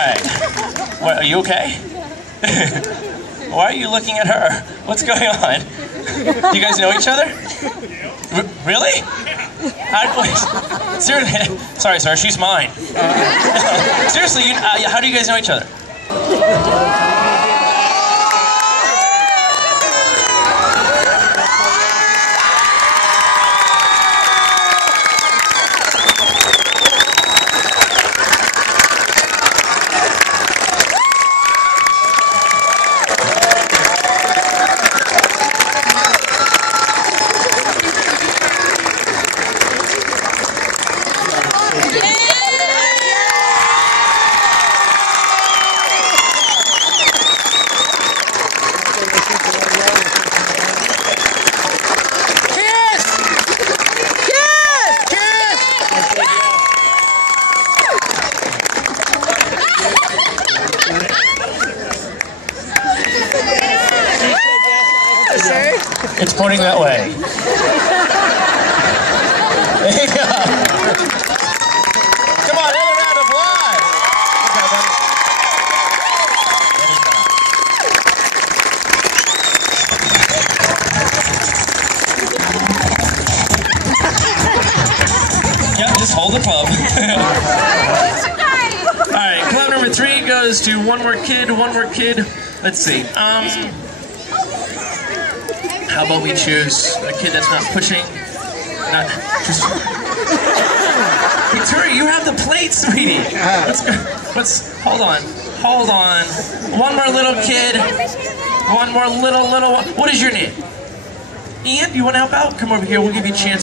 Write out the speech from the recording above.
Alright. What, are you okay? Why are you looking at her? What's going on? Do you guys know each other? Really? Seriously? Sorry, sir, she's mine. Seriously, how do you guys know each other? It's pointing that way. There you go. Come on, another round of applause. Yeah, just hold the club. Alright, club number 3 goes to one more kid. Let's see. How about we choose a kid that's not pushing? Victoria, you have the plate, sweetie. Hold on. One more little kid. One more little. What is your name? Ian, you want to help out? Come over here. We'll give you a chance.